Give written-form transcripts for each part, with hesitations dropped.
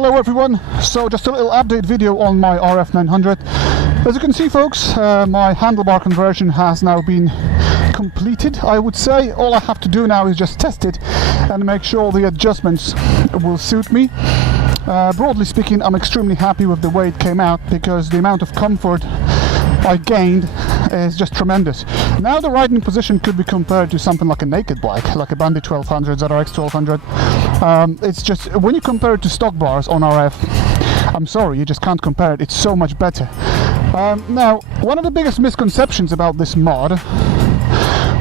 Hello everyone, so just a little update video on my RF 900. As you can see folks, my handlebar conversion has now been completed, I would say. All I have to do now is just test it and make sure the adjustments will suit me. Broadly speaking, I'm extremely happy with the way it came out because the amount of comfort I gained is just tremendous. Now the riding position could be compared to something like a naked bike, like a Bandit 1200, ZRX 1200. It's just, when you compare it to stock bars on RF, I'm sorry, you just can't compare it. It's so much better. Now, one of the biggest misconceptions about this mod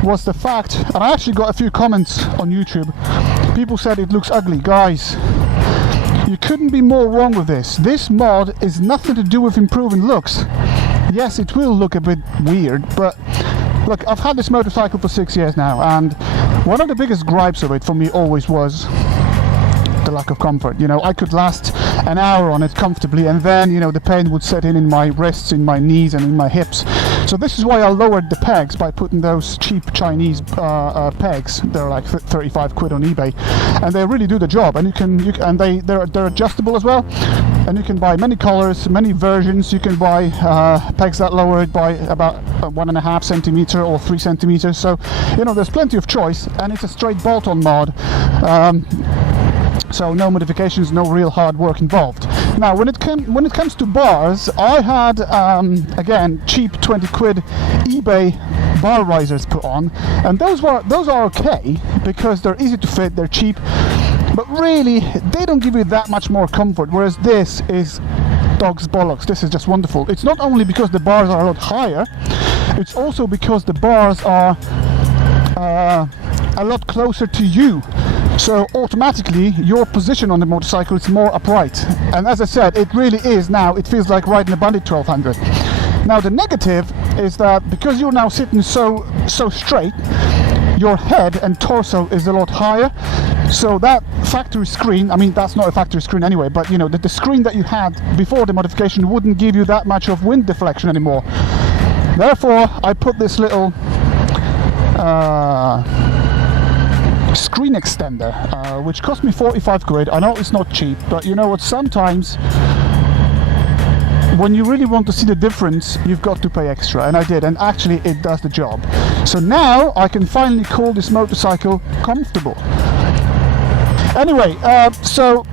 was the fact, and I actually got a few comments on YouTube, people said it looks ugly. Guys, you couldn't be more wrong with this. This mod is nothing to do with improving looks. Yes, it will look a bit weird, but look, I've had this motorcycle for 6 years now, and one of the biggest gripes of it for me always was the lack of comfort. You know, I could last an hour on it comfortably, and then, you know, the pain would set in my wrists, in my knees, and in my hips. So this is why I lowered the pegs by putting those cheap Chinese pegs. They're like 35 quid on eBay, and they really do the job. And they're adjustable as well. And you can buy many colors, many versions. You can buy pegs that lower it by about 1.5 centimeter or 3 centimeters. So, you know, there's plenty of choice, and it's a straight bolt-on mod. So no modifications, no real hard work involved. Now, when it comes to bars, I had again cheap 20 quid eBay bar risers put on, and those are okay because they're easy to fit, they're cheap, but really they don't give you that much more comfort. Whereas this is dog's bollocks. This is just wonderful. It's not only because the bars are a lot higher, it's also because the bars are a lot closer to you. So automatically your position on the motorcycle is more upright, and as I said, it really is now, it feels like riding a Bandit 1200. Now the negative is that because you're now sitting so straight, your head and torso is a lot higher, so that factory screen, I mean that's not a factory screen anyway, but you know, the screen that you had before the modification wouldn't give you that much of wind deflection anymore. Therefore I put this little screen extender, which cost me 45 quid. I know it's not cheap, but you know what, sometimes when you really want to see the difference, you've got to pay extra, and I did, and actually it does the job. So now I can finally call this motorcycle comfortable. Anyway, so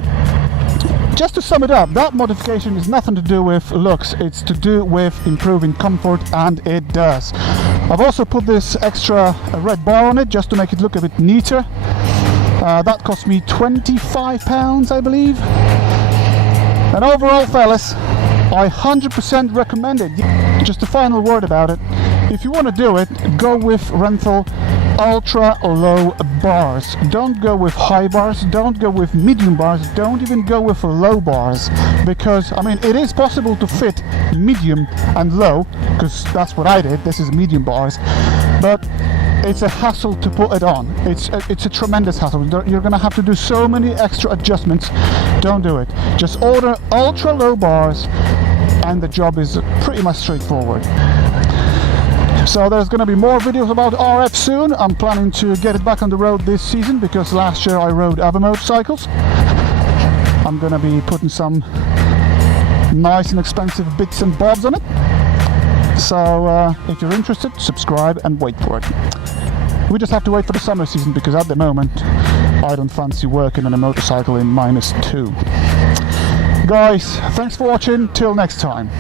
just to sum it up, that modification is nothing to do with looks, it's to do with improving comfort, and it does. I've also put this extra red bar on it just to make it look a bit neater. That cost me £25, I believe. And overall, fellas, I 100% recommend it. Just a final word about it. If you want to do it, go with Renthal ultra low bars. Don't go with high bars, don't go with medium bars, don't even go with low bars, because I mean it is possible to fit medium and low, because that's what I did. This is medium bars, but it's a hassle to put it on. It's a tremendous hassle. You're gonna have to do so many extra adjustments. Don't do it. Just order ultra low bars and the job is pretty much straightforward. So there's going to be more videos about RF soon. I'm planning to get it back on the road this season because last year I rode other motorcycles. I'm going to be putting some nice and expensive bits and bobs on it. So if you're interested, subscribe and wait for it. We just have to wait for the summer season because at the moment I don't fancy working on a motorcycle in -2. Guys, thanks for watching. Till next time.